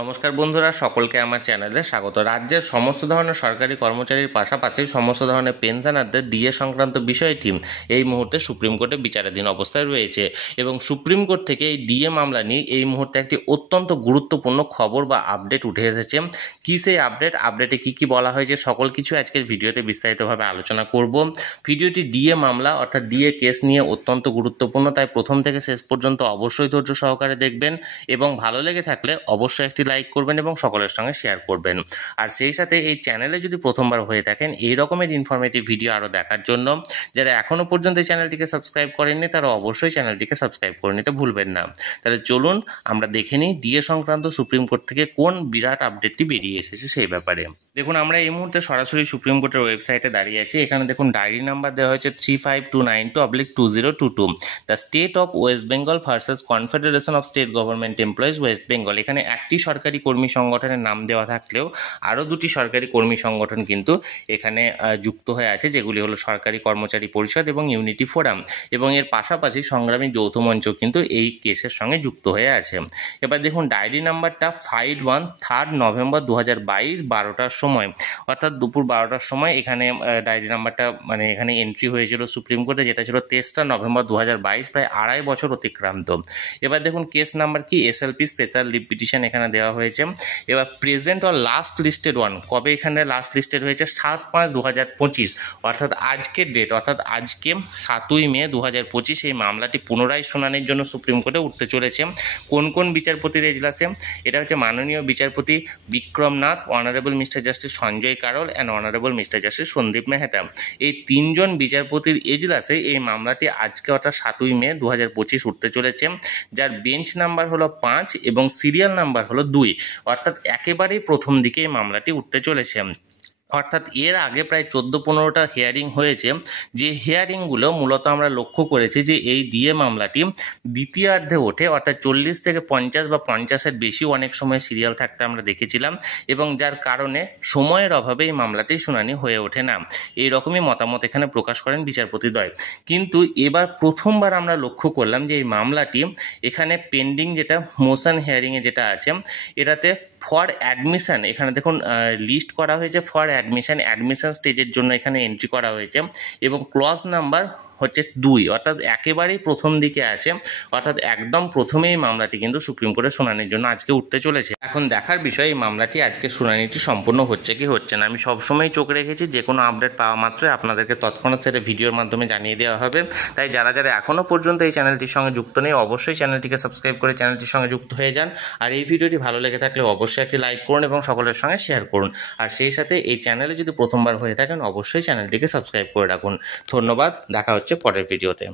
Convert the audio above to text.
নমস্কার বন্ধুরা, সকলকে আমার চ্যানেলে স্বাগত। রাজ্যের সমস্ত ধরনের সরকারি কর্মচারীর পাশাপাশি সমস্ত ধরনের পেনশনারদের ডিএ সংক্রান্ত বিষয়টি এই মুহূর্তে সুপ্রিম কোর্টে বিচারাধীন অবস্থায় রয়েছে এবং সুপ্রিম কোর্ট থেকে এই ডিএ মামলা নিয়ে এই মুহূর্তে একটি অত্যন্ত গুরুত্বপূর্ণ খবর বা আপডেট উঠে এসেছে। কী সেই আপডেটে কী বলা হয়েছে সকল কিছু আজকের ভিডিওতে বিস্তারিতভাবে আলোচনা করব। ভিডিওটি ডিএ মামলা অর্থাৎ ডিএ কেস নিয়ে অত্যন্ত গুরুত্বপূর্ণ, তাই প্রথম থেকে শেষ পর্যন্ত অবশ্যই ধৈর্য সহকারে দেখবেন এবং ভালো লেগে থাকলে অবশ্যই একটি লাইক করবেন এবং সকলের সঙ্গে শেয়ার করবেন। আর সেই সাথে এই চ্যানেলে যদি প্রথমবার হয়ে থাকেন এই রকমের ইনফরমেটিভ ভিডিও আরও দেখার জন্য যারা এখনও পর্যন্ত এই চ্যানেলটিকে সাবস্ক্রাইব করেননি তারা অবশ্যই চ্যানেলটিকে সাবস্ক্রাইব করে নিতে ভুলবেন না। তাহলে চলুন আমরা দেখে নিই ডিএ সংক্রান্ত সুপ্রিম কোর্ট থেকে কোন বিরাট আপডেটটি বেরিয়ে এসেছে সেই ব্যাপারে। দেখুন, আমরা এই মুহূর্তে সরাসরি সুপ্রিম কোর্টের ওয়েবসাইটে দাঁড়িয়ে আছি। এখানে দেখুন ডায়েরি নাম্বার দেওয়া হয়েছে 35292/2022। The state of West Bengal versus confederation of state government employees West Bengal. এখানে একটি সরকারি কর্মী সংগঠনের নাম দেওয়া থাকলেও আরও দুটি সরকারি কর্মী সংগঠন কিন্তু এখানে যুক্ত হয়ে আছে, যেগুলি হলো সরকারি কর্মচারী পরিষদ এবং ইউনিটি ফোরাম, এবং এর পাশাপাশি সংগ্রামী যৌথ মঞ্চ কিন্তু এই কেসের সঙ্গে যুক্ত হয়ে আছে। এবার দেখুন ডায়েরি নাম্বারটা 5/1 3 নভেম্বর 2022 12টার সময়, অর্থাৎ দুপুর 12টার সময় এখানে ডায়েরি নাম্বারটা এখানে এন্ট্রি হয়েছিল সুপ্রিম কোর্টে, যেটা ছিল 23 নভেম্বর 2022, প্রায় 2.5 বছর অতিক্রান্ত। এবার দেখুন কেস নাম্বার কি, এসএলপি স্পেশাল লিভ পিটিশন এখানে দেওয়া হয়েছে। এবার present or last listed one, কবে এখানে লাস্ট লিস্টেড হয়েছে 7/5/2025, অর্থাৎ আজকের ডেট, অর্থাৎ আজকে 7ই মে 2025 এই মামলাটি পুনরায় শুনানির জন্য সুপ্রিম কোর্টে উঠতে চলেছে। কোন কোন বিচারপতির এজলাসে? এটা হচ্ছে মাননীয় বিচারপতি Vikram Nath, honourable mister justice Sanjay Karol and honourable mister justice Sandeep Mehta. এই তিনজন বিচারপতির এজলাসে এই মামলাটি আজকে অর্থাৎ 7ই মে 2025 উঠতে চলেছে, যার বেঞ্চ নাম্বার হলো 5 এবং সিরিয়াল নাম্বার হলো 2, অর্থাৎ একেবারেই প্রথম দিকে এই মামলাটি উঠতে চলেছে। অর্থাৎ এর আগে প্রায় 14-15টা হিয়ারিং হয়েছে, যে হিয়ারিংগুলো মূলত আমরা লক্ষ্য করেছি যে এই ডিএ মামলাটি দ্বিতীয়ার্ধে ওঠে, অর্থাৎ 40 থেকে 50 বা 50-এর বেশি অনেক সময় সিরিয়াল থাকতে আমরা দেখেছিলাম, এবং যার কারণে সময়ের অভাবে এই মামলাটি শুনানি হয়ে ওঠে না। এই রকমই মতামত এখানে প্রকাশ করেন বিচারপতিদ্বয়। কিন্তু এবার প্রথমবার আমরা লক্ষ্য করলাম যে এই মামলাটি এখানে পেন্ডিং, যেটা মোশন হিয়ারিংয়ে যেটা আছে, এটাতে ফর অ্যাডমিশন, এখানে দেখুন লিস্ট করা হয়েছে ফর অ্যাডমিশন স্টেজের জন্য এখানে এন্ট্রি করা হয়েছে, এবং ক্লজ নাম্বার হচ্ছে 2, অর্থাৎ একেবারেই প্রথম দিকে আছে, অর্থাৎ একদম প্রথমেই মামলাটি কিন্তু সুপ্রিম কোর্টে শুনানির জন্য আজকে উঠতে চলেছে। এখন দেখার বিষয় এই মামলাটি আজকে শুনানিটি সম্পূর্ণ হচ্ছে কি হচ্ছে না। আমি সবসময় চোখ রেখেছি যে কোনো আপডেট পাওয়া মাত্রই আপনাদেরকে তৎক্ষণাৎ সেটা ভিডিওর মাধ্যমে জানিয়ে দেওয়া হবে। তাই যারা এখনও পর্যন্ত এই চ্যানেলটির সঙ্গে যুক্ত নেই অবশ্যই চ্যানেলটিকে সাবস্ক্রাইব করে চ্যানেলটির সঙ্গে যুক্ত হয়ে যান। আর এই ভিডিওটি ভালো লেগে থাকলে অবশ্যই একটি লাইক করুন এবং সকলের সঙ্গে শেয়ার করুন। আর সেই সাথে এই চ্যানেলে যদি প্রথমবার হয়ে থাকেন অবশ্যই চ্যানেলটিকে সাবস্ক্রাইব করে রাখুন। ধন্যবাদ, দেখা হচ্ছে পরের ভিডিওতে।